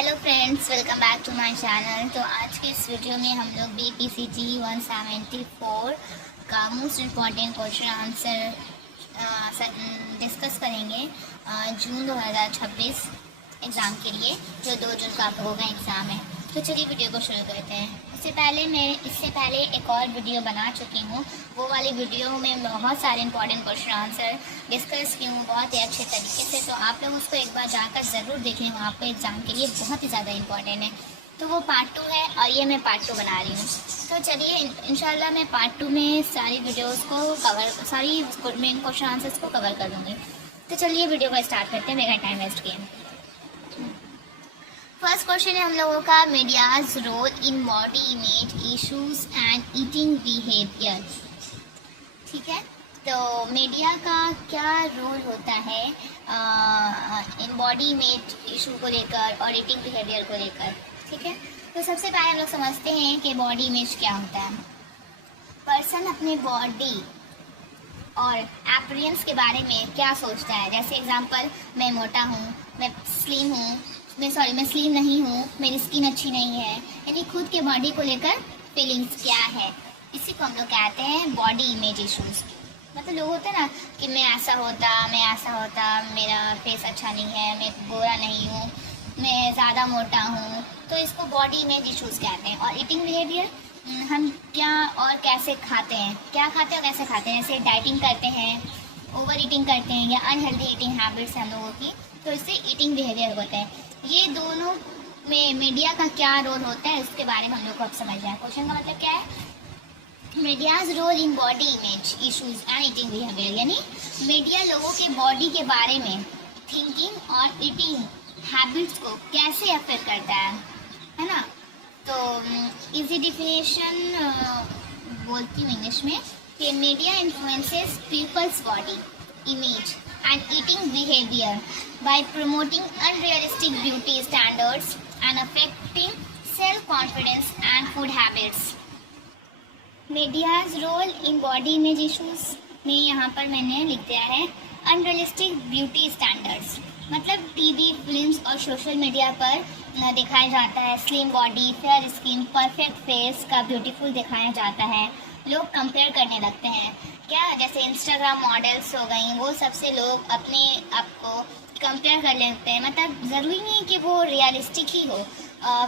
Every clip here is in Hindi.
Hello friends, welcome back to my channel. तो आज के इस वीडियो में हम लोग BPCG 174 का most important question answer discuss करेंगे जून 2026 एग्ज़ाम के लिए, जो 2 जून को आप लोगों का एग्ज़ाम है। तो चलिए वीडियो को शुरू करते हैं। इससे पहले एक और वीडियो बना चुकी हूँ। वो वाली वीडियो में बहुत सारे इंपॉर्टेंट क्वेश्चन आंसर डिस्कस की हूँ बहुत ही अच्छे तरीके से। तो आप लोग उसको एक बार जाकर ज़रूर देखें, वो आपको एग्ज़ाम के लिए बहुत ही ज़्यादा इंपॉर्टेंट है। तो वो पार्ट 2 है और ये मैं पार्ट 2 बना रही हूँ। तो चलिए इंशाल्लाह मैं पार्ट 2 में सारी वीडियोज़ को सारी मेन क्वेश्चन आंसर्स को कवर कर दूँगी। तो चलिए वीडियो को स्टार्ट करते हैं मेरा टाइम वेस्ट किए। फर्स्ट क्वेश्चन है हम लोगों का, media's role in body image issues and eating behaviour. ठीक है, तो मीडिया का क्या रोल होता है इन बॉडी इमेज इशू को लेकर और ईटिंग बिहेवियर को लेकर। ठीक है, तो सबसे पहले हम लोग समझते हैं कि बॉडी इमेज क्या होता है। पर्सन अपने बॉडी और अपीयरेंस के बारे में क्या सोचता है। जैसे एग्जांपल, मैं मोटा हूँ, मैं स्लिम हूँ, मैं स्लिम नहीं हूँ, मेरी स्किन अच्छी नहीं है, यानी खुद के बॉडी को लेकर फीलिंग्स क्या है, इसी को हम लोग कहते हैं बॉडी इमेज इश्यूज। मतलब लोग होते हैं ना कि मैं ऐसा होता, मेरा फेस अच्छा नहीं है, मैं गोरा नहीं हूँ, मैं ज़्यादा मोटा हूँ, तो इसको बॉडी इमेज इश्यूज कहते हैं। और ईटिंग बिहेवियर, हम क्या और कैसे खाते हैं, क्या खाते हैं और कैसे खाते हैं। जैसे डाइटिंग करते हैं, ओवर ईटिंग करते हैं, या अनहेल्दी ईटिंग हैबिट्स हम लोगों की, तो इससे ईटिंग बिहेवियर होते हैं। ये दोनों में मीडिया का क्या रोल होता है, इसके बारे में हम लोग को अब समझना है। क्वेश्चन का मतलब क्या है, media's role in body image issues and eating behaviour, यानी मीडिया लोगों के बॉडी के बारे में थिंकिंग और ईटिंग हैबिट्स को कैसे अफेक्ट करता है ना। तो इजी डिफिनेशन बोलती हूँ इंग्लिश में कि media influences people's body image and eating behavior by promoting unrealistic beauty standards and affecting self-confidence and food habits. Media's role in body image issues में यहाँ पर मैंने लिख दिया है unrealistic beauty standards। मतलब टीवी, फिल्म्स और सोशल मीडिया पर दिखाया जाता है slim body, fair skin, perfect face का ब्यूटीफुल दिखाया जाता है। लोग कंपेयर करने लगते हैं क्या, जैसे इंस्टाग्राम मॉडल्स हो गई, वो सबसे लोग अपने आप को कंपेयर कर लेते हैं। मतलब ज़रूरी नहीं कि वो रियलिस्टिक ही हो,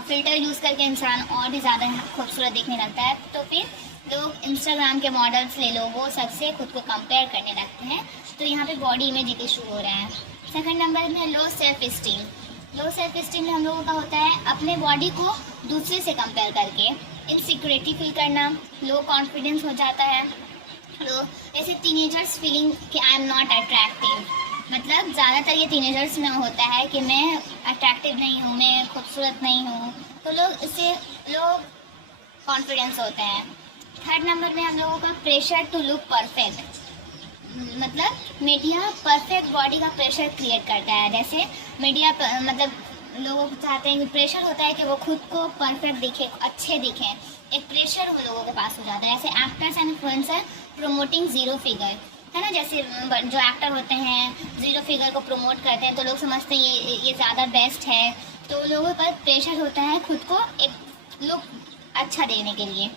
फ़िल्टर यूज़ करके इंसान और भी ज़्यादा खूबसूरत दिखने लगता है। तो फिर लोग इंस्टाग्राम के मॉडल्स ले लो, वो सबसे खुद को कंपेयर करने लगते हैं। तो यहाँ पे बॉडी इमेज इशू हो रहा है। सेकंड नंबर में low self esteem. Low self esteem में हम लोगों का होता है अपने बॉडी को दूसरे से कंपेयर करके इनसिक्योरिटी फील करना, लो कॉन्फिडेंस हो जाता है। लोग जैसे टीनेजर्स फीलिंग कि आई एम नॉट अट्रैक्टिव, मतलब ज़्यादातर ये टीनेजर्स में होता है कि मैं अट्रैक्टिव नहीं हूँ, मैं खूबसूरत नहीं हूँ, तो लोग इससे लो कॉन्फिडेंस होता है। थर्ड नंबर में हम लोगों का प्रेशर टू लुक परफेक्ट। मतलब मीडिया परफेक्ट बॉडी का प्रेशर क्रिएट करता है। जैसे मीडिया मतलब लोगों को चाहते हैं कि प्रेशर होता है कि वो खुद को परफेक्ट दिखे, अच्छे दिखें, एक प्रेशर वो लोगों के पास हो जाता है। जैसे actors and influencer promoting zero figure, है ना। जैसे जो एक्टर होते हैं ज़ीरो फिगर को प्रमोट करते हैं, तो लोग समझते हैं ये ज़्यादा बेस्ट है, तो लोगों पर प्रेशर होता है खुद को एक लुक अच्छा देने के लिए।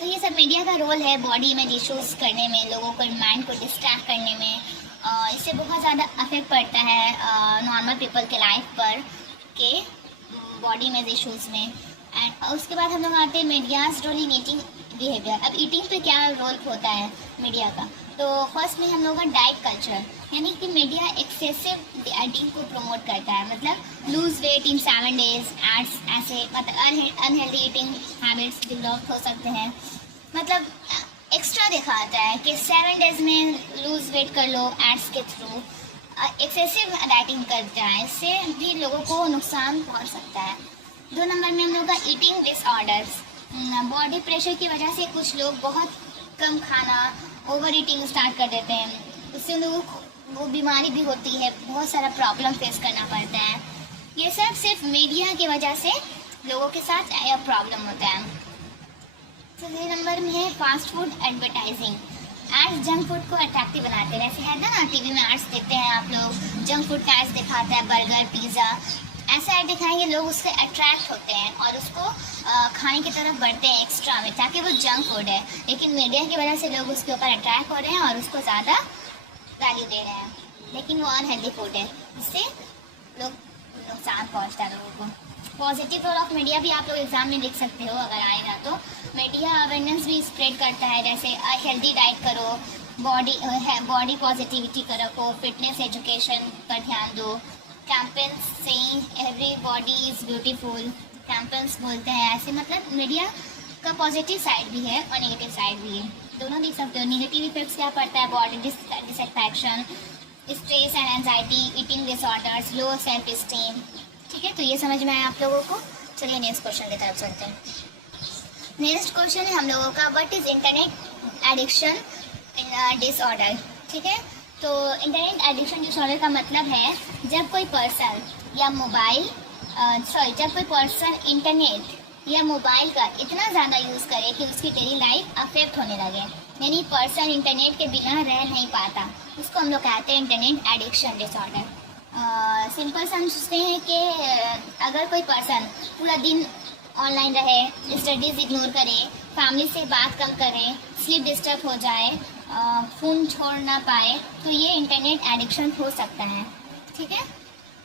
तो ये सब मीडिया का रोल है बॉडी इमेज इश्यूज़ करने में, लोगों को माइंड को डिस्ट्रैक्ट करने में। इससे बहुत ज़्यादा अफेक्ट पड़ता है नॉर्मल पीपल के लाइफ पर के बॉडी इमेज इश्यूज़ में। एंड उसके बाद हम लोग आते हैं media's role in eating behaviour. अब ईटिंग पे क्या रोल होता है मीडिया का, तो फर्स्ट में हम लोग का डाइट कल्चर, यानी कि मीडिया एक्सेसिव डाइटिंग को प्रमोट करता है। मतलब लूज वेट इन 7 days एड्स, ऐसे मतलब अनहेल्दी ईटिंग हैबिट्स डेवलप हो सकते हैं। मतलब एक्स्ट्रा दिखाता है कि 7 days में लूज वेट कर लो एड्स के थ्रू। एक्सेसिव डाइटिंग करता है, इससे भी लोगों को नुकसान पहुंच सकता है। 2 नंबर में हम लोग का ईटिंग डिसऑर्डर्स। बॉडी प्रेशर की वजह से कुछ लोग बहुत कम खाना, ओवर ईटिंग स्टार्ट कर देते हैं। उससे लोगों को वो बीमारी भी होती है, बहुत सारा प्रॉब्लम फेस करना पड़ता है। ये सब सिर्फ मीडिया की वजह से लोगों के साथ यह प्रॉब्लम होता है। तीसरे नंबर में है fast food advertising. Ads junk food को अट्रैक्टिव बनाते हैं। जैसे है ना टीवी में एड्स देखते हैं आप लोग, जंक फूड का एड्स दिखाता है, बर्गर, पिज़्ज़ा, ऐसा ऐड दिखाएंगे, लोग उससे अट्रैक्ट होते हैं और उसको खाने की तरफ बढ़ते हैं एक्स्ट्रा में, ताकि वो जंक फूड है, लेकिन मीडिया की वजह से लोग उसके ऊपर अट्रैक्ट हो रहे हैं और उसको ज़्यादा वैल्यू दे रहे हैं, लेकिन वो अनहेल्दी फूड है, इससे लोग नुकसान पहुंचता है लोगों को। पॉजिटिव रोल ऑफ मीडिया भी आप लोग एग्जाम में लिख सकते हो अगर आएगा तो। मीडिया अवेयरनेस भी स्प्रेड करता है, जैसे हेल्दी डाइट करो, बॉडी पॉजिटिविटी को रखो, फिटनेस एजुकेशन पर ध्यान दो, campaigns saying every body is beautiful, campaigns बोलते हैं ऐसे, मतलब मीडिया का पॉजिटिव साइड भी है और नेगेटिव साइड भी है, दोनों देख सकते हो। नेगेटिव इफेक्ट्स क्या पड़ता है, body dissatisfaction, stress and anxiety, eating disorders, low self esteem. ठीक है, तो ये समझ में आया आप लोगों को। चलिए नेक्स्ट क्वेश्चन की तरफ चलते हैं। नेक्स्ट क्वेश्चन है हम लोगों का, what is internet addiction in disorder. ठीक है, तो इंटरनेट एडिक्शन डिसऑर्डर का मतलब है जब कोई पर्सन या जब कोई पर्सन इंटरनेट या मोबाइल का इतना ज़्यादा यूज़ करे कि उसकी डेली लाइफ अफेक्ट होने लगे, यानी पर्सन इंटरनेट के बिना रह नहीं पाता, उसको हम लोग कहते हैं इंटरनेट एडिक्शन डिसऑर्डर। सिंपल समझते हैं कि अगर कोई पर्सन पूरा दिन ऑनलाइन रहे, स्टडीज़ इग्नोर करे, फैमिली से बात कम करे, स्लीप डिस्टर्ब हो जाए, फ़ोन छोड़ ना पाए, तो ये इंटरनेट एडिक्शन हो सकता है। ठीक है,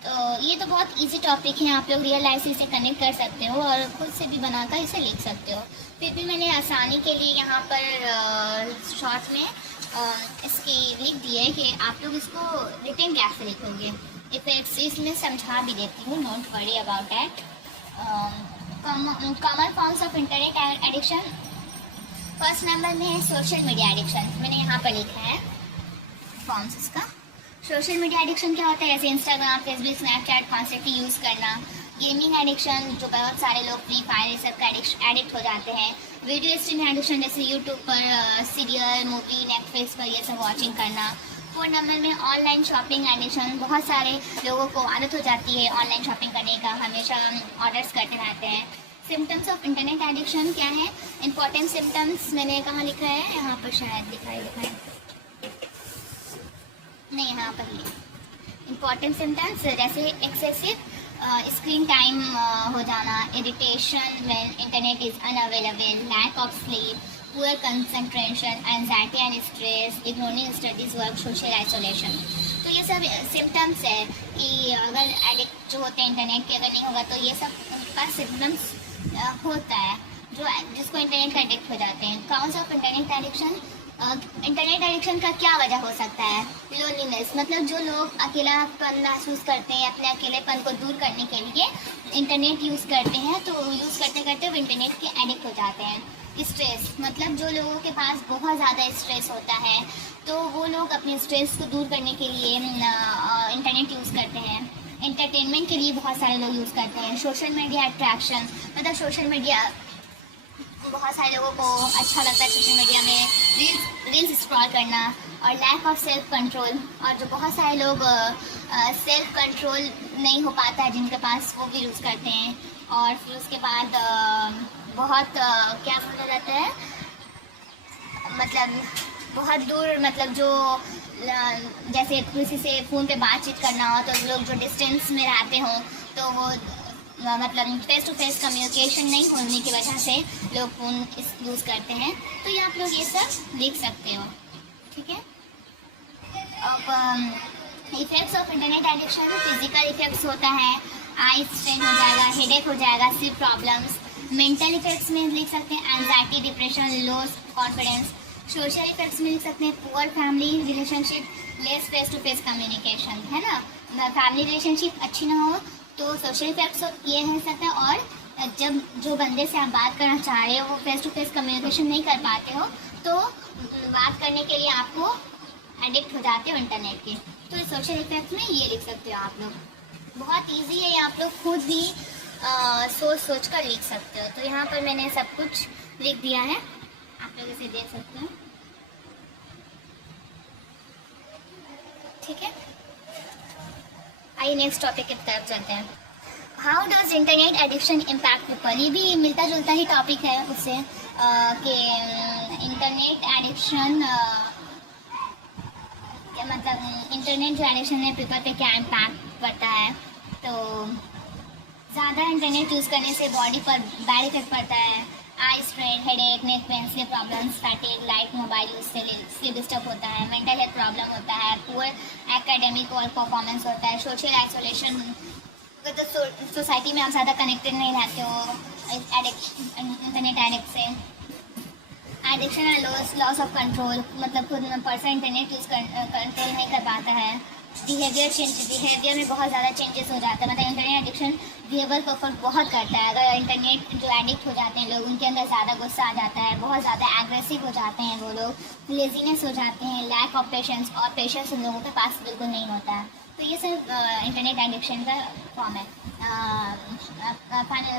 तो ये तो बहुत इजी टॉपिक है, आप लोग रियल लाइफ से इसे कनेक्ट कर सकते हो और खुद से भी बनाकर इसे लिख सकते हो। फिर भी मैंने आसानी के लिए यहाँ पर शॉर्ट में इसकी लिख दी है कि आप लोग इसको रिटन कैसे लिखोगे। इफेक्ट्स इसमें समझा भी देती हूँ, don't worry about that. Common forms of internet addiction, first number में है सोशल मीडिया एडिक्शन, मैंने यहाँ पर लिखा है फॉर्म्स इसका। सोशल मीडिया एडिक्शन क्या होता है, जैसे Instagram, Facebook, Snapchat constantly use करना। गेमिंग एडिक्शन, जो बहुत सारे लोग फ्री फायर सब का एडिक्ट हो जाते हैं। वीडियो स्ट्रीमिंग एडिक्शन, जैसे यूट्यूब पर सीरियल, मूवी, नेटफ्लिक्स पर ये सब वॉचिंग करना। 4 नंबर में ऑनलाइन शॉपिंग एडिक्शन, बहुत सारे लोगों को आदत हो जाती है ऑनलाइन शॉपिंग करने का, हमेशा ऑर्डर्स करते रहते हैं। सिम्टम्स ऑफ इंटरनेट एडिक्शन क्या है, इंपॉर्टेंट सिम्टम्स मैंने कहाँ लिखा है, यहाँ पर शायद लिखा है नहीं, यहाँ पर ही इंपॉर्टेंट सिम्टम्स, जैसे एक्सेसिव स्क्रीन टाइम हो जाना, irritation when internet is unavailable, lack of sleep, poor concentration, anxiety and stress, ignoring studies work, social isolation. तो ये सब सिम्टम्स है कि अगर एडिक्ट जो होते हैं इंटरनेट के, अगर नहीं होगा तो ये सब उनके पास सिम्टम्स होता है जो जिसको इंटरनेट का एडिक्ट हो जाते हैं। Counts of internet addiction, internet addiction का क्या वजह हो सकता है, लोनलीनेस, मतलब जो लोग अकेलापन महसूस करते हैं, अपने अकेलेपन को दूर करने के लिए इंटरनेट यूज़ करते हैं, तो यूज़ करते करते वो इंटरनेट के एडिक्ट हो जाते हैं। स्ट्रेस, मतलब जो लोगों के पास बहुत ज़्यादा स्ट्रेस होता है तो वो लोग अपने स्ट्रेस को दूर करने के लिए इंटरनेट यूज़ करते हैं। एंटरटेनमेंट के लिए बहुत सारे लोग यूज़ करते हैं। सोशल मीडिया अट्रैक्शन, मतलब सोशल मीडिया बहुत सारे लोगों को अच्छा लगता है सोशल मीडिया में रील्स स्क्रॉल करना। और लैक ऑफ सेल्फ कंट्रोल, और जो बहुत सारे लोग सेल्फ कंट्रोल नहीं हो पाता है जिनके पास, वो भी यूज़ करते हैं। और फिर उसके बाद बहुत क्या बोला जाता है, मतलब बहुत दूर, मतलब जो जैसे किसी से फ़ोन पे बातचीत करना हो तो लोग जो डिस्टेंस में रहते हों तो वो मतलब फेस टू फेस कम्युनिकेशन नहीं होने की वजह से लोग फ़ोन यूज़ करते हैं। तो ये आप लोग ये सब देख सकते हो। ठीक है, अब effects of internet addiction, physical effects होता है, आई स्ट्रेन हो जाएगा, हेडेक हो जाएगा, स्लीप प्रॉब्लम्स। मेंटल इफ़ेक्ट्स में लिख सकते हैं anxiety, depression, low confidence. Social effects में लिख सकते हैं poor family relationship, less face to face communication, है ना, फैमिली रिलेशनशिप अच्छी ना हो तो सोशल इफ़ेक्ट्स ये हो सकता है। और जब जो बंदे से आप बात करना चाह रहे हो वो फेस टू फेस कम्युनिकेशन नहीं कर पाते हो तो बात करने के लिए आपको एडिक्ट हो जाते हो इंटरनेट के, तो सोशल इफ़ेक्ट्स में ये लिख सकते हो आप लोग। बहुत ईजी है, आप लोग खुद भी सोच कर लिख सकते हो। तो यहाँ पर मैंने सब कुछ लिख दिया है, आप लोग इसे देख सकते हो। ठीक है, आइए नेक्स्ट टॉपिक की तरफ चलते हैं। How does internet addiction impact people, ये भी मिलता जुलता ही टॉपिक है उससे कि इंटरनेट एडिक्शन मतलब इंटरनेट जो एडिक्शन है पीपल पे क्या इम्पैक्ट पड़ता है। तो ज़्यादा इंटरनेट यूज़ करने से बॉडी पर बैड इफेक्ट पड़ता है। Eye strain, headache, neck pain, sleep problems, fatigue, light mobile use से स्लीप डिस्टर्ब होता है, मेंटल हेल्थ प्रॉब्लम होता है, पुअर एकेडमिक और परफॉर्मेंस होता है, सोशल आइसोलेशन, तो सोसाइटी में आप ज़्यादा कनेक्टेड नहीं रहते हो इंटरनेट एडिक्ट से। Addiction and loss of control, मतलब खुद में पर्सन इंटरनेट यूज़ कंट्रोल नहीं कर पाता है। बिहेवियर में बहुत ज़्यादा चेंजेस हो जाता है, मतलब इंटरनेट एडिक्शन बिहेवियर को अफेक्ट बहुत करता है। अगर इंटरनेट जो एडिक्ट हो जाते हैं लोग, उनके अंदर ज़्यादा गुस्सा आ जाता है, बहुत ज़्यादा एग्रेसिव हो जाते हैं वो लोग, लेजीनेस हो जाते हैं, लैक ऑफ पेशेंस, और पेशेंस उन लोगों के पास बिल्कुल नहीं होता है। तो ये सब इंटरनेट एडिक्शन का फॉर्म है।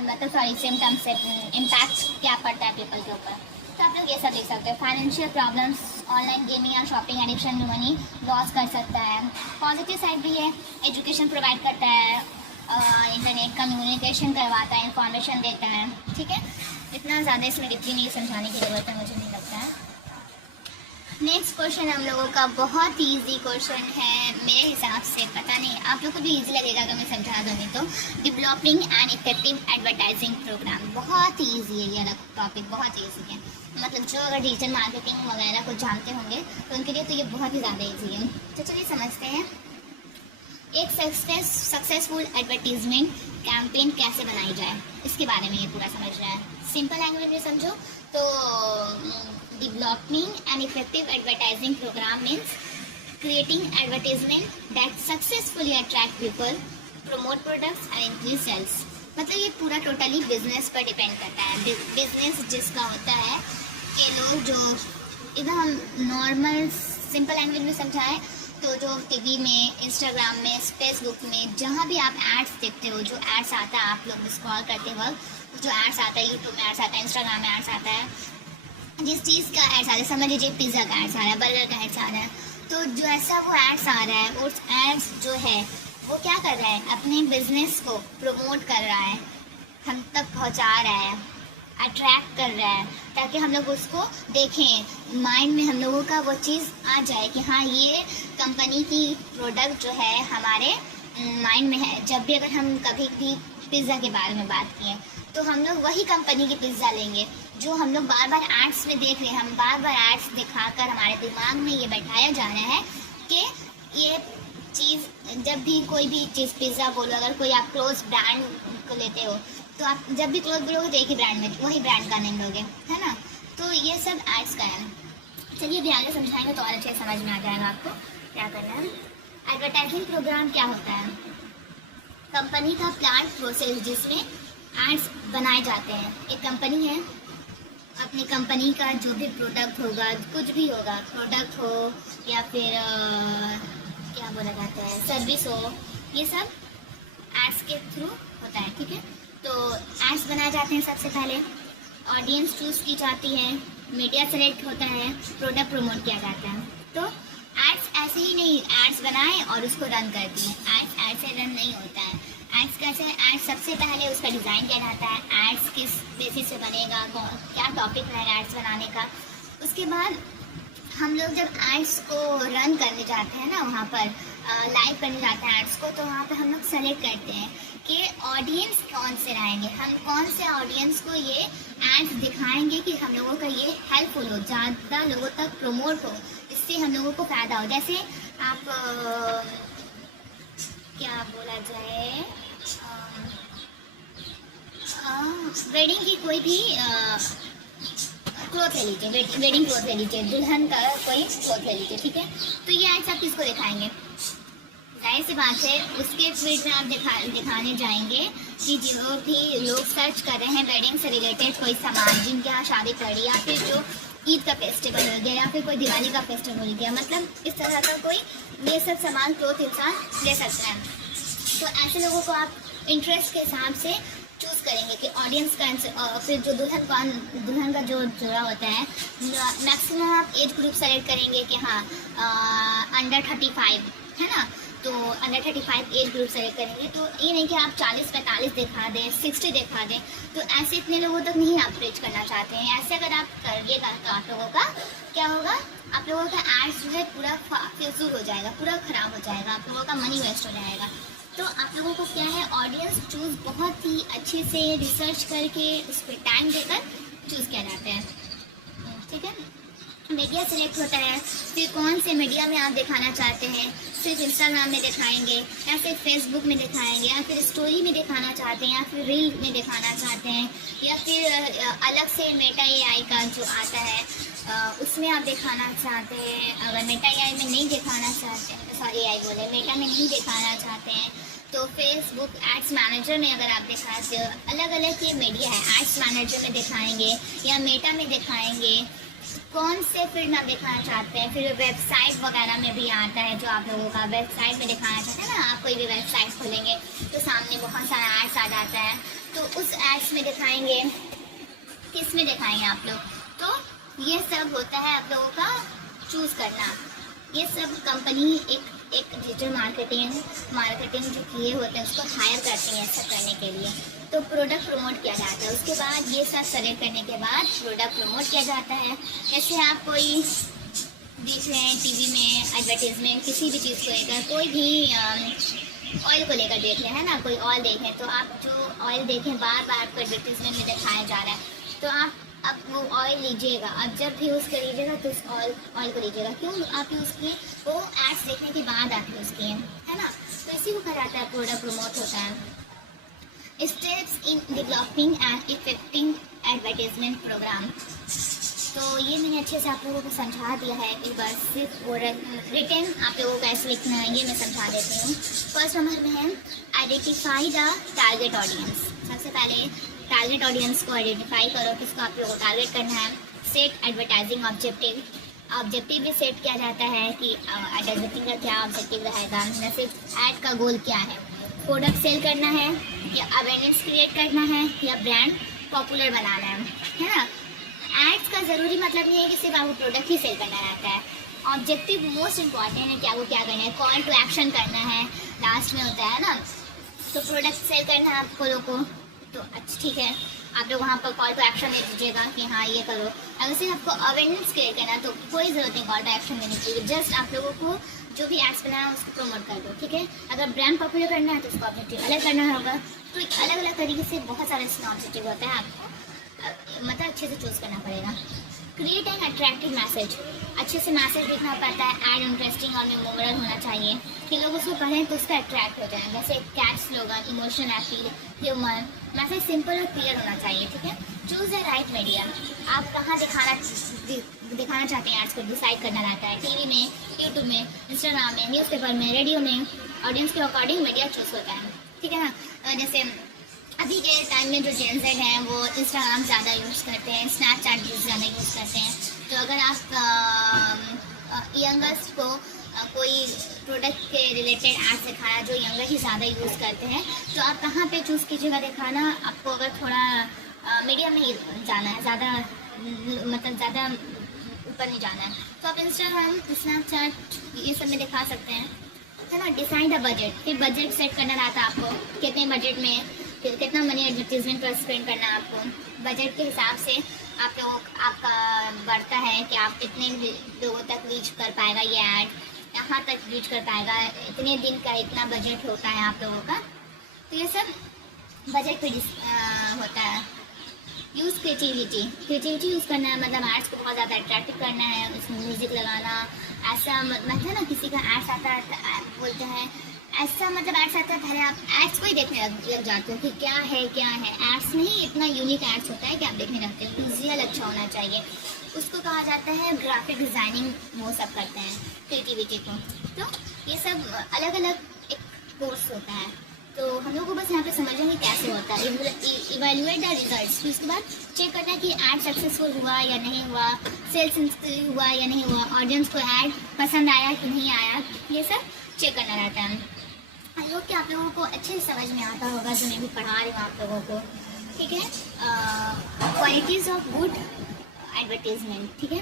मतलब सॉरी सिम्टम्स से इम्पैक्ट क्या पड़ता है पीपल के ऊपर, तो आप लोग ये सब देख सकते हो। फाइनेंशियल प्रॉब्लम्स, ऑनलाइन गेमिंग या शॉपिंग एडिक्शन मनी लॉस कर सकता है। पॉजिटिव साइड भी है, एजुकेशन प्रोवाइड करता है, इंटरनेट कम्युनिकेशन करवाता है, इंफॉर्मेशन देता है। ठीक है, इतना ज़्यादा इसमें डीपली नहीं समझाने की ज़रूरत है, मुझे नहीं लगता है। नेक्स्ट क्वेश्चन हम लोगों का बहुत ही ईजी क्वेश्चन है मेरे हिसाब से, पता नहीं आप लोग को भी ईजी लगेगा अगर मैं समझा दूँगी तो। Developing and effective advertising program, बहुत ही ईजी है ये टॉपिक, बहुत ईजी है। मतलब जो अगर डिजिटल मार्केटिंग वगैरह को जानते होंगे तो उनके लिए तो ये बहुत ही ज़्यादा ईजी है। तो चलिए समझते हैं एक सक्सेसफुल एडवर्टीजमेंट कैंपेन कैसे बनाई जाए, इसके बारे में ये पूरा समझ रहा है। सिंपल लैंग्वेज में समझो तो developing and effective advertising program means creating advertisement that successfully attract people, promote products and increase sales. मतलब ये पूरा टोटली बिजनेस पर डिपेंड करता है। बिजनेस जिसका होता है कि लोग जो एकदम हम नॉर्मल सिंपल लैंग्वेज में समझाएं तो जो टीवी में, इंस्टाग्राम में, फेसबुक में, जहाँ भी आप एड्स देखते हो, जो एड्स आता है आप लोग स्क्रॉल करते वक्त जो एड्स आता है, यूट्यूब में एड्स आता है, इंस्टाग्राम में एड्स आता है, जिस चीज़ का एड्स आ रहा है, समझ लीजिए पिज़्ज़ा का एड्स आ रहा है, बर्गर का एड्स आ रहा है, तो जो ऐसा वो एड्स आ रहा है, उस एड्स जो है वो क्या कर रहा है, अपने बिजनेस को प्रमोट कर रहा है, हम तक पहुंचा रहा है, अट्रैक्ट कर रहा है, ताकि हम लोग उसको देखें, माइंड में हम लोगों का वो चीज़ आ जाए कि हाँ ये कंपनी की प्रोडक्ट जो है हमारे माइंड में है। जब भी अगर हम कभी भी पिज़्ज़ा के बारे में बात किए तो हम लोग वही कंपनी की पिज़्ज़ा लेंगे जो हम लोग बार बार एड्स में देख रहे हैं। हम बार बार एड्स दिखाकर हमारे दिमाग में ये बैठाया जा रहा है कि ये चीज़, जब भी कोई भी चीज़ पिज़्ज़ा बोलो, अगर कोई आप क्लोथ ब्रांड को लेते हो तो आप जब भी क्लोथ बोलोगे तो एक ही ब्रांड में वही ब्रांड का नेम लोगे, है ना। तो ये सब एड्स का है। चलिए अभी आगे समझाएंगे तो और अच्छे समझ में आ जाएगा आपको क्या करना है। एडवर्टाइजिंग प्रोग्राम क्या होता है? कंपनी का प्लान प्रोसेस जिसमें एड्स बनाए जाते हैं। एक कंपनी है, अपनी कंपनी का जो भी प्रोडक्ट होगा, कुछ भी होगा, प्रोडक्ट हो या फिर क्या बोला जाता है, सर्विस हो, ये सब एड्स के थ्रू होता है। ठीक है, तो एड्स बनाए जाते हैं। सबसे पहले ऑडियंस चूज की जाती है, मीडिया सेलेक्ट होता है, प्रोडक्ट प्रमोट किया जाता है। तो एड्स ऐसे ही नहीं एड्स बनाए और उसको रन कर दिए, एड्स ऐसे रन नहीं होता है। एड्स कैसे? एड्स सबसे पहले उसका डिज़ाइन किया जाता है, एड्स किस बेसिस से बनेगा, क्या टॉपिक रहेगा एड्स बनाने का। उसके बाद हम लोग जब एड्स को रन करने जाते हैं ना, वहाँ पर लाइव करने जाते हैं एड्स को, तो वहाँ पर हम लोग सेलेक्ट करते हैं कि ऑडियंस कौन से रहेंगे, हम कौन से ऑडियंस को ये एड्स दिखाएंगे कि हम लोगों का ये हेल्पफुल हो, ज़्यादा लोगों तक प्रमोट हो, इससे हम लोगों को फ़ायदा हो। जैसे आप क्या बोला जाए, वेडिंग की कोई भी क्लोथ ले लीजिए, वेडिंग क्लोथ ले लीजिए, दुल्हन का कोई क्लोथ ले लीजिए। ठीक है, तो ये एड्स आप किसको दिखाएंगे? जाहिर सी बात है उसके फीड में आप दिखाने जाएंगे कि जो भी लोग सर्च कर रहे हैं वेडिंग से रिलेटेड कोई सामान, जिनके यहाँ शादी पड़ी, या फिर जो ईद का फेस्टिवल हो गया, या फिर कोई दिवाली का फेस्टिवल हो गया, मतलब इस तरह का कोई ये सब सामान क्लोथ इंसान ले सकता है। तो ऐसे लोगों को आप इंटरेस्ट के हिसाब से चूज़ करेंगे कि ऑडियंस का, फिर जो दुल्हन का जो जोड़ा होता है, मैक्सिमम आप एज ग्रुप सेलेक्ट करेंगे कि हाँ अंडर 35 है ना, तो अंडर 35 एज ग्रुप सेलेक्ट करेंगे। तो ये नहीं कि आप 40-45 दिखा दें, 60 दिखा दें, तो ऐसे इतने लोगों तक नहीं आप रीच करना चाहते हैं। ऐसे अगर आप करिएगा तो आप लोगों का क्या होगा, आप लोगों का एड्स जो है पूरा फिजूल हो जाएगा, पूरा ख़राब हो जाएगा, आप लोगों का मनी वेस्ट हो जाएगा। तो आप लोगों को क्या है, ऑडियंस चूज़ बहुत ही अच्छे से रिसर्च करके उस पर टाइम देकर चूज़ किया जाता है, ठीक है। मीडिया सिलेक्ट होता है, फिर कौन से मीडिया में आप दिखाना चाहते हैं, सिर्फ इंस्टाग्राम में दिखाएंगे या फिर फेसबुक में दिखाएंगे या फिर स्टोरी में दिखाना चाहते हैं या फिर रील में दिखाना चाहते हैं या फिर अलग से मेटा एआई का जो आता है उसमें आप दिखाना चाहते हैं। अगर मेटा एआई में नहीं दिखाना चाहते हैं, सॉरी एआई बोले, मेटा में नहीं दिखाना चाहते हैं तो फेसबुक एड्स मैनेजर में अगर आप दिखाते हो, अलग अलग ये मीडिया है, एड्स मैनेजर में दिखाएंगे या मेटा में दिखाएंगे, कौन से फील्ड आप दिखाना चाहते हैं। फिर वेबसाइट वगैरह में भी आता है, जो आप लोगों का वेबसाइट में दिखाना चाहते हैं ना, आप कोई भी वेबसाइट खोलेंगे तो सामने बहुत सारा एड्स आ जाता है, तो उस एड्स में दिखाएंगे, किस में दिखाएंगे आप लोग। तो ये सब होता है आप लोगों का चूज़ करना। ये सब कंपनी एक डिजिटल मार्केटिंग जो किए होते हैं उसको हायर करते हैं सब करने के लिए। तो प्रोडक्ट प्रमोट किया जाता है, उसके बाद ये सब सेलेक्ट करने के बाद प्रोडक्ट प्रमोट किया जाता है। जैसे आप कोई देख रहे हैं टीवी में एडवर्टीजमेंट किसी भी चीज़ को लेकर, कोई भी ऑयल को लेकर देख रहे हैं ना, कोई ऑयल देखें तो आप जो ऑयल देखें बार बार आपको एडवर्टीजमेंट में दिखाया जा रहा है, तो आप अब वो ऑयल लीजिएगा, अब जब भी यूज़ करिएगा तो उस ऑयल को लीजिएगा। क्यों आप यूज़ किए, वो एड्स देखने के बाद आप यूज़ किए, है ना। तो इसी को कहा जाता है प्रोडक्ट प्रमोट होता है। Steps in developing and effecting advertisement program. तो ये मैंने अच्छे से आप लोगों को समझा दिया है, एक बार सिर्फ और रिटर्न आप लोगों को कैसे लिखना है ये मैं समझा देती हूँ। फर्स्ट नंबर में है आइडेंटिफाई द टारगेट ऑडियंस। सबसे पहले टारगेट ऑडियंस को आइडेंटिफाई करो, किसको आप लोगों को टारगेट करना है। सेट एडवर्टाइजिंग ऑब्जेक्टिव, ऑब्जेक्टिव भी सेट किया जाता है कि एडवर्टाइजिंग का क्या ऑब्जेक्टिव रहेगा, जैसे ऐड का गोल क्या है, प्रोडक्ट सेल करना है या अवेयरनेस क्रिएट करना है या ब्रांड पॉपुलर बनाना है ना। एड्स का ज़रूरी मतलब नहीं है कि सिर्फ आपको प्रोडक्ट ही सेल करना रहता है। ऑब्जेक्टिव मोस्ट इम्पॉर्टेंट है कि आपको क्या करना है, कॉल टू एक्शन करना है, लास्ट में होता है ना। तो प्रोडक्ट सेल करना है आपको लोगों को, तो अच्छा ठीक है, आप लोग वहाँ पर कॉल टू एक्शन दे दीजिएगा कि हाँ ये करो। अगर सिर्फ आपको अवेयरनेस क्रिएट करना है तो कोई ज़रूरत नहीं कॉल टू एक्शन देने की, जस्ट आप लोगों को जो भी एड्स बनाना है उसको प्रमोट कर दो, ठीक है। अगर ब्रांड पॉपुलर करना है तो उसको ऑब्जेक्टिव अलग करना होगा। तो एक अलग अलग तरीके से बहुत सारे इसमें ऑब्जेक्टिव होता है, आपको मतलब अच्छे से चूज़ करना पड़ेगा। क्रिएट एन अट्रैक्टिव मैसेज, अच्छे से मैसेज लिखना पड़ता है, एड इंटरेस्टिंग और मेमोरेबल होना चाहिए कि लोग उसको पढ़ें तो उसका अट्रैक्ट हो जाए। जैसे catch slogan, emotion appeal, humour, message simple और क्लियर होना चाहिए, ठीक है। चूज़ द राइट मीडिया, आप कहाँ दिखाना चाहते हैं एड्स को डिसाइड करना रहता है। टीवी में, यूट्यूब में, इंस्टाग्राम में, न्यूज़पेपर में, रेडियो में, ऑडियंस के अकॉर्डिंग मीडिया चूज़ होता है, ठीक है ना। जैसे अभी के टाइम में जो जेन ज़ेड हैं वो इंस्टाग्राम ज़्यादा यूज़ करते हैं, स्नैपचैट भी ज़्यादा यूज़ करते हैं। तो अगर आप यंगर्स को कोई प्रोडक्ट के रिलेटेड एड्स दिखाया जो यंगर ही ज़्यादा यूज़ करते हैं, तो आप कहाँ पे चूज़ कीजिएगा दिखाना। आपको अगर थोड़ा मीडियम में ही जाना है, ज़्यादा मतलब ज़्यादा ऊपर नहीं जाना है, तो आप इंस्टाग्राम, स्नैपचैट ये सब में दिखा सकते हैं, है ना। डिसाइड द बजट, फिर बजट सेट करना रहता है आपको, कितने बजट में फिर कितना मनी एडवर्टीजमेंट पर स्पेंड करना है आपको। बजट के हिसाब से आप लोगों आपका बढ़ता है कि आप कितने लोगों तक रीच कर पाएगा ये ऐड, यहाँ तक रीच कर पाएगा, इतने दिन का इतना बजट होता है आप लोगों का। तो ये सब बजट पे होता है। यूज़ क्रिएटिविटी यूज़ करना है, मतलब एड्स को बहुत ज़्यादा अट्रैक्टिव करना है, उसमें म्यूज़िक लगाना, ऐसा मतलब है ना, किसी का एड्स आता है बोलते हैं ऐसा, मतलब एड्स आता है पहले आप एड्स को ही देखने लग जाते हो कि क्या है एड्स नहीं, इतना यूनिक एड्स होता है कि आप देखने लगते हो। विजुअल अच्छा होना चाहिए, उसको कहा जाता है ग्राफिक डिज़ाइनिंग, वो सब करते हैं क्रिएटिविटी को। तो ये सब अलग अलग एक कोर्स होता है, तो हम लोग को बस यहाँ पे समझेंगे कैसे होता है। इवेल्युएट द रिजल्ट्स, फिर उसके बाद चेक करना है कि ऐड सक्सेसफुल हुआ या नहीं हुआ, सेल्स हुआ या नहीं हुआ, ऑडियंस को ऐड पसंद आया कि नहीं आया, ये सब चेक करना रहता है। आई होप कि आप लोगों को अच्छे से समझ में आता होगा जो मैं भी पढ़ा रही हूँ आप लोगों को, ठीक है। क्वालिटीज़ ऑफ गुड एडवर्टीजमेंट, ठीक है।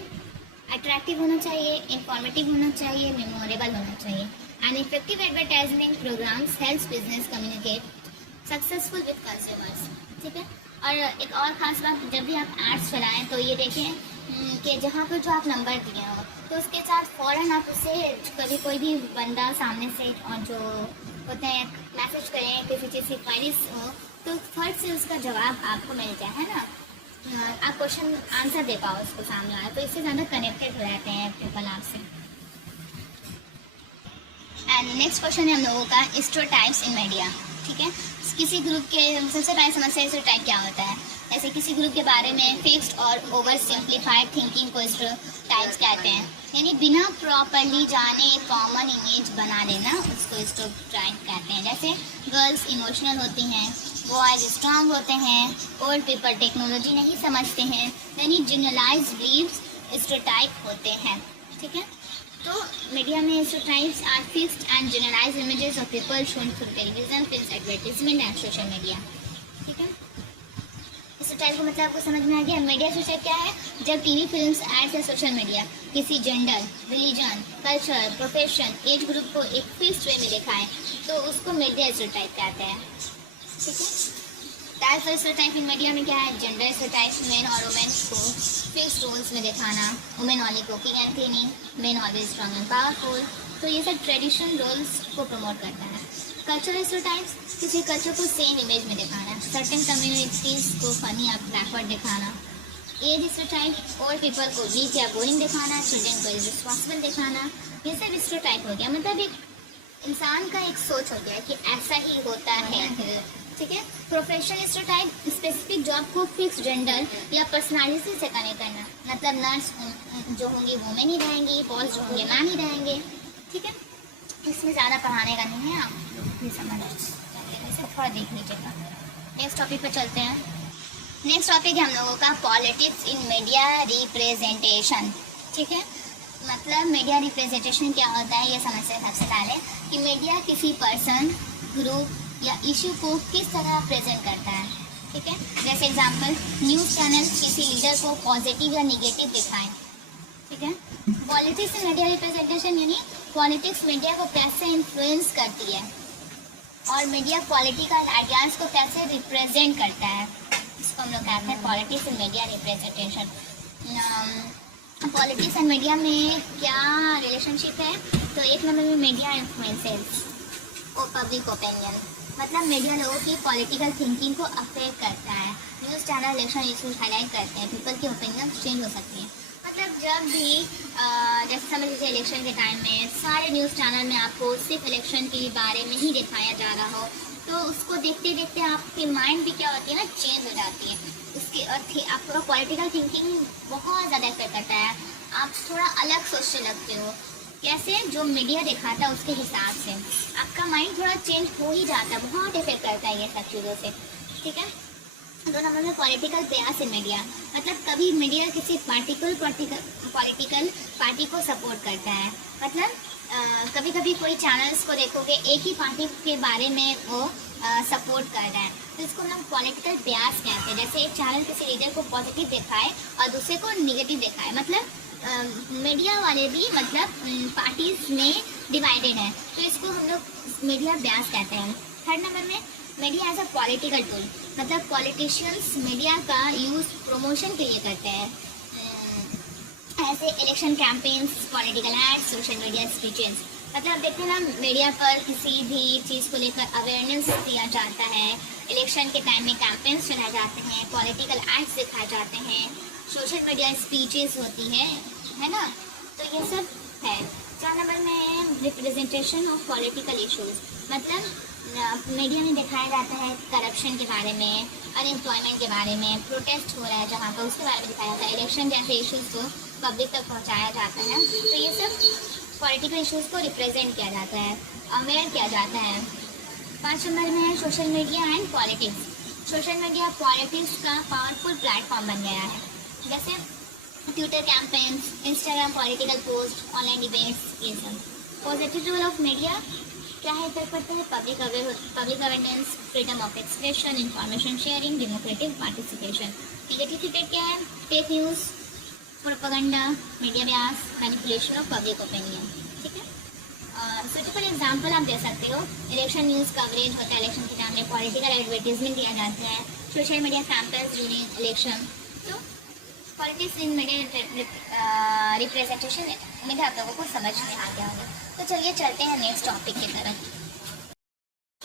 अट्रैक्टिव होना चाहिए, इंफॉर्मेटिव होना चाहिए, मेमोरेबल होना चाहिए। And effective advertisement programs helps business communicate successful with consumers, ठीक है। और एक और ख़ास बात, जब भी आप एड्स चलाएं तो ये देखें कि जहाँ पर जो आप नंबर दिए हो तो उसके साथ फ़ौरन आप उससे कभी कोई भी बंदा सामने से और जो होते हैं, मैसेज करें, किसी चीज़ की क्वेरीज हो तो फट से उसका जवाब आपको मिल जाए, है ना। आप क्वेश्चन आंसर दे पाओ उसको सामने वाला, तो इससे ज़्यादा कनेक्टेड हो जाते हैं पीपल आपसे। एंड नेक्स्ट क्वेश्चन है हम लोगों का स्टेरियोटाइप्स इन मीडिया। ठीक है, किसी ग्रुप के सबसे पहले समस्या स्टेरियोटाइप क्या होता है। जैसे किसी ग्रुप के बारे में फिक्स्ड और ओवर सिंप्लीफाइड थिंकिंग को स्टेरियोटाइप्स कहते हैं, यानी बिना प्रॉपरली जाने एक कॉमन इमेज बना लेना, उसको स्टेरियोटाइप कहते हैं। जैसे गर्ल्स इमोशनल होती हैं, बॉयज स्ट्रांग होते हैं, ओल्ड पीपल टेक्नोलॉजी नहीं समझते हैं, यानी जनरलाइज्ड बिलीव्स स्टेरियोटाइप होते हैं। ठीक है, तो मीडिया में stereotypes are fixed and generalised images of people shown through television, films, advertisement and social media. ठीक है, स्टेरियोटाइप को मतलब आपको समझ में आ गया। मीडिया स्टेरियोटाइप क्या है, जब टीवी, फिल्म्स, एड्स या सोशल मीडिया किसी gender, religion, culture, profession, age group को एक फिक्स्ड वे में दिखाए तो उसको मीडिया स्टेरियोटाइप कहते हैं। ठीक है, types of stereotype in media में क्या है, जेंडर स्टेरियोटाइप, मेन और वुमेन को फिक्स्ड रोल्स में दिखाना, वुमेन वाली cooking and cleaning, main always strong and powerful, तो ये सब ट्रेडिशनल रोल्स को प्रमोट करता है। कल्चरल स्टेरियोटाइप्स, किसी कल्चर को सेम इमेज में दिखाना, सर्टेन कम्युनिटीज को फनी या बैकवर्ड दिखाना। एज स्टेरियोटाइप, ओल्ड पीपल को वीक या बोरिंग दिखाना, चिल्ड्रन को रिस्पॉन्सिबल दिखाना, ये सब स्टेरियोटाइप हो गया। मतलब एक इंसान का एक सोच हो गया कि ऐसा ही होता है। ठीक है, प्रोफेशनल स्टेरियोटाइप, स्पेसिफिक जॉब को फिक्स जेंडर या पर्सनालिटी से कनेक्ट करना, मतलब नर्स जो होंगी वुमेन ही रहेंगी, बॉस जो होंगे मैन ही रहेंगे। ठीक है, इसमें ज़्यादा पढ़ाने का नहीं है, आप भी समझ इसे थोड़ा देख लीजिएगा। नेक्स्ट टॉपिक पर चलते हैं। नेक्स्ट टॉपिक है हम लोगों का पॉलिटिक्स इन मीडिया रिप्रेजेंटेशन। ठीक है, मतलब मीडिया रिप्रेजेंटेशन क्या होता है ये समझते हैं सबसे पहले कि मीडिया किसी पर्सन, ग्रुप या इशू को किस तरह प्रेजेंट करता है। ठीक है, जैसे एग्जांपल, न्यूज़ चैनल किसी लीडर को पॉजिटिव या निगेटिव दिखाएं। ठीक है, पॉलिटिक्स इन मीडिया रिप्रेजेंटेशन यानी पॉलिटिक्स मीडिया को कैसे इन्फ्लुएंस करती है और मीडिया पॉलिटिकल आइडियाज़ को कैसे रिप्रेजेंट करता है, इसको हम लोग कहते हैं politics in media representation. Politics and media में क्या रिलेशनशिप है, तो एक नंबर में मीडिया इन्फ्लुएंसेस और पब्लिक ओपिनियन, मतलब मीडिया लोगों की पॉलिटिकल थिंकिंग को अफेक्ट करता है। News channel election issues highlight करते हैं, पीपल की ओपिनियन चेंज हो सकती है। मतलब जब भी जैसे समझ लीजिए इलेक्शन के टाइम में सारे न्यूज़ चैनल में आपको सिर्फ इलेक्शन के बारे में ही दिखाया जा रहा हो, तो उसको देखते देखते आपकी माइंड भी क्या होती है ना, चेंज हो जाती है। उसके और आपका पॉलिटिकल थिंकिंग बहुत ज़्यादा इफेक्ट करता है, आप थोड़ा अलग सोचने लगते हो। कैसे, जो मीडिया दिखाता है उसके हिसाब से आपका माइंड थोड़ा चेंज हो ही जाता है, बहुत इफेक्ट करता है ये सब चीज़ों से। ठीक है, दो नंबर में पॉलिटिकल प्रयास इन मीडिया, मतलब कभी मीडिया किसी पॉलिटिकल पार्टी को सपोर्ट करता है। मतलब कभी कभी कोई चैनल्स को देखोगे एक ही पार्टी के बारे में वो सपोर्ट कर रहा है, तो इसको हम पॉलिटिकल प्रयास कहते हैं। जैसे एक चैनल किसी लीडर को पॉजिटिव दिखाए और दूसरे को निगेटिव दिखाए, मतलब मीडिया वाले भी मतलब पार्टीज में डिवाइडेड है, तो इसको हम लोग मीडिया ब्यास कहते हैं। थर्ड नंबर में media as a political tool, मतलब पॉलिटिशियंस मीडिया का यूज़ प्रमोशन के लिए करते हैं, ऐसे election campaigns, political ads, social media speeches. मतलब देखते हैं ना, मीडिया पर किसी भी चीज़ को लेकर अवेयरनेस दिया जाता है, इलेक्शन के टाइम में कैंपेन्स चलाए जाते हैं, पॉलिटिकल एड्स दिखाए जाते हैं, सोशल मीडिया स्पीचेस होती है ना, तो ये सब है। 4 नंबर में रिप्रेजेंटेशन ऑफ पॉलिटिकल इश्यूज, मतलब मीडिया में दिखाया जाता है करप्शन के बारे में, अनएम्प्लॉयमेंट के बारे में, प्रोटेस्ट हो रहा है जहाँ पर उसके बारे में दिखाया जाता है, इलेक्शन जैसे इश्यूज़ को पब्लिक तक पहुँचाया जाता है, तो ये सब पॉलिटिकल इश्यूज़ को रिप्रेजेंट किया जाता है, अवेयर किया जाता है। 5 नंबर में है social media and politics. Social media politics का पावरफुल प्लेटफॉर्म बन गया है, जैसे Twitter campaigns, Instagram political post, online debates, ये सब। पॉजिटिव रोल ऑफ मीडिया क्या है, इफेक्ट पड़ता है public awareness, freedom of expression, information sharing, democratic participation. Negative effect क्या है, fake news, propaganda, media Beas, manipulation of public opinion. ठीक है, सुटेबल एग्जाम्पल आप दे सकते हो, इलेक्शन न्यूज़ कवरेज होता है, इलेक्शन के टाइम में पॉलिटिकल एडवर्टीजमेंट दिया जाता है, social media campaigns during election. तो पॉलिटिक्स इन मीडिया रिप्रेजेंटेशन, उम्मीद है आप लोगों को समझ में आ गया होगा। तो चलिए चलते हैं नेक्स्ट टॉपिक की तरफ।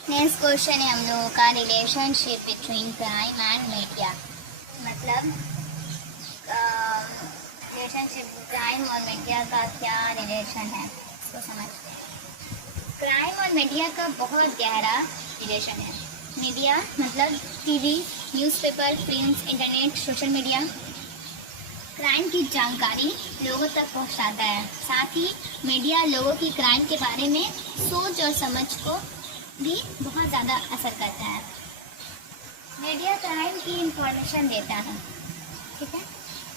नेक्स्ट क्वेश्चन है हम लोगों का relationship between crime and media. मतलब रिलेशनशिप क्राइम और मीडिया का क्या रिलेशन है इसको समझते हैं। क्राइम और मीडिया का बहुत गहरा रिलेशन है। मीडिया मतलब TV, newspaper, films, internet, social media crime की जानकारी लोगों तक पहुंचाता है। साथ ही मीडिया लोगों की क्राइम के बारे में सोच और समझ को भी बहुत ज़्यादा असर करता है। मीडिया क्राइम की इंफॉर्मेशन देता है, ठीक है।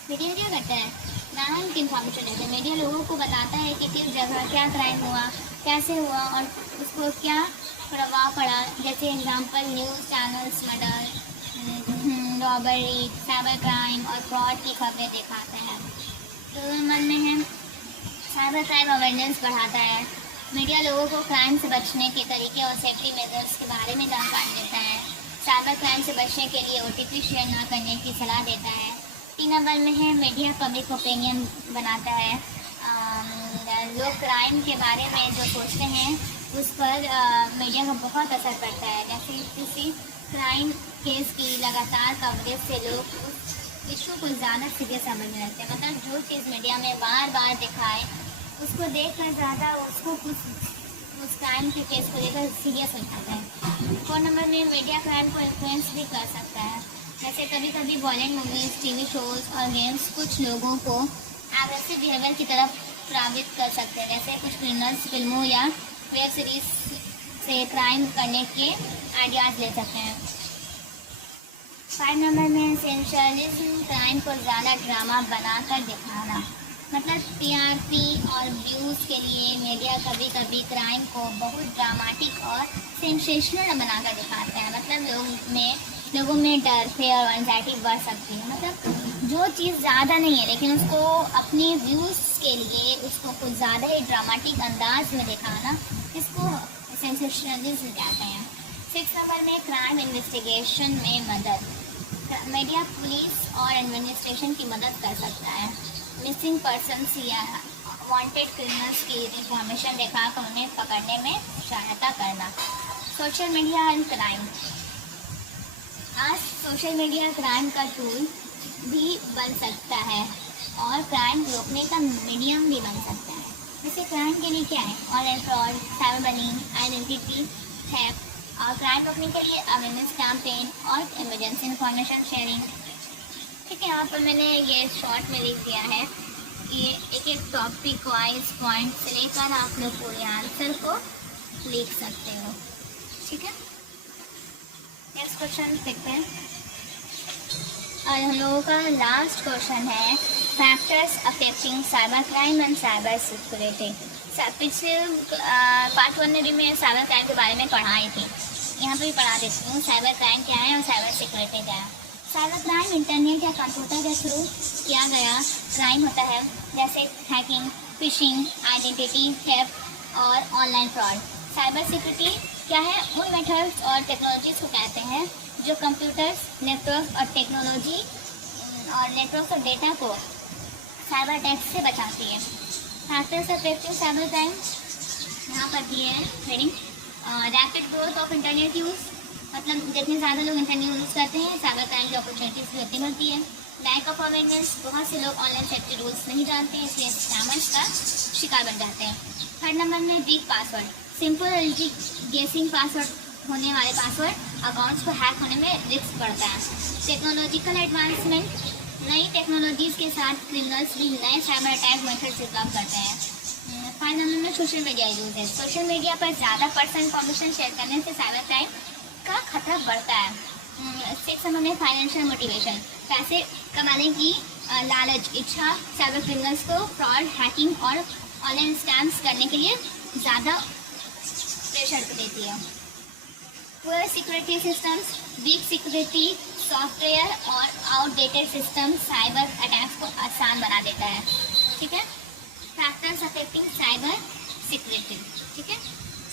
मीडिया क्या करता है, क्राइम की इंफॉर्मेशन देता है। मीडिया लोगों को बताता है कि किस जगह क्या क्राइम हुआ, कैसे हुआ और उसको क्या प्रभाव पड़ा। जैसे example news channels murder, robbery, cyber crime और फ्रॉड की खबरें दिखाते हैं। तो मन में है साइबर क्राइम अवेयरनेस बढ़ाता है। मीडिया लोगों को क्राइम से बचने के तरीके और सेफ्टी मेजर्स के बारे में जानकारी देता है। साइबर क्राइम से बचने के लिए OTP शेयर न करने की सलाह देता है। 3 नंबर में है मीडिया पब्लिक ओपिनियन बनाता है। लोग क्राइम के बारे में जो सोचते हैं उस पर मीडिया का बहुत असर पड़ता है। जैसे किसी क्राइम केस की लगातार कवरेज से लोग उस इशू को ज़्यादा सीरियस समझने लगते हैं। मतलब जो चीज़ मीडिया में बार बार दिखाए उसको देखकर ज़्यादा उसको कुछ उस क्राइम के केस को लेकर सीरियस हो जाता है। 4 नंबर में मीडिया क्राइम को इन्फ्लुएंस भी कर सकता है। जैसे कभी कभी बॉलीवुड मूवीज़, TV शोज़ और गेम्स कुछ लोगों को एग्रेसिव बिहेवियर की तरफ प्रभावित कर सकते हैं। जैसे कुछ क्रिमिनल्स फिल्मों या वेब सीरीज से क्राइम करने के आइडियाज़ ले सकते हैं। 5 नंबर में सेंसेशनलिज्म, क्राइम को ज़्यादा ड्रामा बनाकर दिखाना। मतलब TRP और व्यूज़ के लिए मीडिया कभी कभी क्राइम को बहुत ड्रामेटिक और सेंसेशनल बनाकर दिखाते हैं। मतलब लोगों में डर, फेयर और एंजाइटी बढ़ सकती है। मतलब जो चीज़ ज़्यादा नहीं है लेकिन उसको अपने व्यूज़ के लिए उसको कुछ ज़्यादा ही ड्रामेटिक अंदाज में दिखाना, इसको सेंसेशनलिज्म कहते हैं। 6 नंबर में क्राइम इन्वेस्टिगेशन में मदद। मीडिया पुलिस और एडमिनिस्ट्रेशन की मदद कर सकता है। मिसिंग पर्सन्स या वांटेड क्रिमिनल्स की इंफॉर्मेशन दिखाकर उन्हें पकड़ने में सहायता करना। Social media and crime. आज सोशल मीडिया क्राइम का टूल भी बन सकता है और क्राइम रोकने का मीडियम भी बन सकता है। जैसे क्राइम के लिए क्या है, online fraud, cyber bullying, identity theft और क्राइम रोकने के लिए अवेयरनेस कैंपेन और इमरजेंसी इंफॉर्मेशन शेयरिंग। ठीक है, यहाँ पर मैंने ये शॉर्ट में लिख दिया है। ये एक एक टॉपिक वाइज पॉइंट से लेकर आप लोग पूरे आंसर को लिख सकते हो। ठीक है, नेक्स्ट क्वेश्चन देखते हैं। और हम लोगों का लास्ट क्वेश्चन है factors affecting cyber crime and cyber security. पिछले पार्ट 1 में भी मैं साइबर क्राइम के बारे में पढ़ाई थी, यहाँ पे भी पढ़ा देती हूँ साइबर क्राइम क्या है और साइबर सिक्योरिटी क्या है। साइबर क्राइम इंटरनेट या कंप्यूटर के थ्रू किया गया क्राइम होता है, जैसे हैकिंग, फिशिंग, आइडेंटिटी थेफ्ट और ऑनलाइन फ्रॉड। साइबर सिक्योरिटी क्या है, उन मेथड्स और टेक्नोलॉजीज को कहते हैं जो कंप्यूटर्स, नेटवर्क और डेटा को साइबर अटैक्स से बचाती है। फैक्टर्स अफेक्टिंग साइबर क्राइम यहाँ पर दिए हैं heading. Rapid growth of internet use, मतलब जितने ज़्यादा लोग इंटरनेट यूज़ करते हैं साइबर क्राइम की अपॉर्चुनिटीज़ भी उतनी बढ़ती है। लैक ऑफ अवेयरनेस, बहुत से लोग ऑनलाइन सेफ्टी रूल्स नहीं जानते हैं इसलिए स्कैमर्स का शिकार बन जाते हैं। 3rd नंबर में वीक पासवर्ड, सिंपल और गेसिंग पासवर्ड होने वाले पासवर्ड अकाउंट्स को हैक होने में रिस्क बढ़ता है। टेक्नोलॉजिकल एडवांसमेंट, नई टेक्नोलॉजीज़ के साथ क्रिमिनल्स भी नए साइबर अटैक मेथड्स डेवलप करते हैं। 5 नंबर में सोशल मीडिया यूज है। सोशल मीडिया पर ज़्यादा पर्सनल इन्फॉर्मेशन शेयर करने से साइबर क्राइम का खतरा बढ़ता है। 6 नंबर में फाइनेंशियल मोटिवेशन, पैसे कमाने की लालच, इच्छा साइबर क्रिमिनल्स को फ्रॉड, हैकिंग और ऑनलाइन स्कैम्स करने के लिए ज़्यादा प्रेशर देती है। Poor security systems, weak security software और आउटडेटेड सिस्टम साइबर अटैक्स को आसान बना देता है। ठीक है, फैक्टर्स अफेक्टिंग साइबर सिक्योरिटी। ठीक है,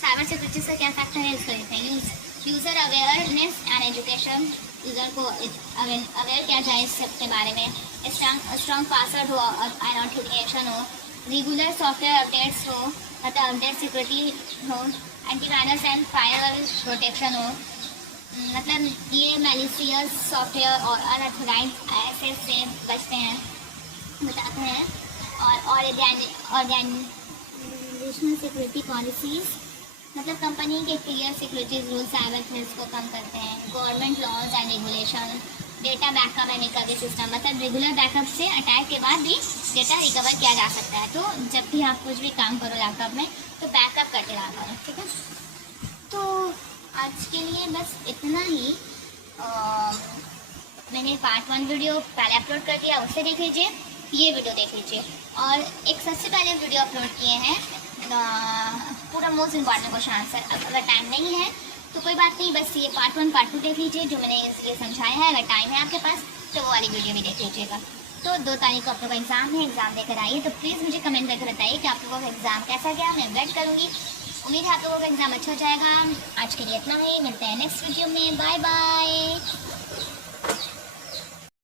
साइबर सिक्योरिटी से क्या फैक्टर है इसको देखते हैं। User awareness and education, user को अवेयर किया जाए इस सब के बारे में। स्ट्रॉन्ग पासवर्ड हो, आइडेंटिफिकेशन हो, रेगुलर सॉफ्टवेयर अपडेट्स हो, मतलब अपडेट सिक्योरिटी हो, एंटीवायरस एंड फायरवॉल प्रोटेक्शन हो, मतलब ये मैलिशियस सॉफ्टवेयर और अनऑथराइज्ड एक्सेस से बचते हैं, बताते हैं। और ऑर्गेनाइजेशनल सिक्योरिटी पॉलिसीज़, मतलब कंपनी के clear security rules cyber threats को कम करते हैं। Government laws and regulation, data backup and recovery system, मतलब रेगुलर बैकअप से अटैक के बाद भी डेटा रिकवर किया जा सकता है। तो जब भी आप कुछ भी काम करो लैपटॉप में तो बैकअप करके रहा करो, ठीक है। तो आज के लिए बस इतना ही। मैंने पार्ट 1 वीडियो पहले अपलोड कर दिया, उसे देख लीजिए, ये वीडियो देख लीजिए। और एक सबसे पहले वीडियो अपलोड किए हैं पूरा मोस्ट इम्पॉर्टेंट क्वेश्चन आंसर। अगर टाइम नहीं है तो कोई बात नहीं, बस ये पार्ट 1 पार्ट 2 देख लीजिए जो मैंने इसलिए समझाया है। अगर टाइम है आपके पास तो वो वाली वीडियो भी देख लीजिएगा। तो 2 तारीख को आप लोगों का एग्ज़ाम है, एग्ज़ाम देकर आइए। तो प्लीज़ मुझे कमेंट करके बताइए कि आप लोगों का एग्ज़ाम कैसा गया, मैं वेट करूँगी। उम्मीद है आप लोगों का एग्ज़ाम अच्छा हो जाएगा। आज के लिए इतना ही, मिलते हैं नेक्स्ट वीडियो में, बाय बाय।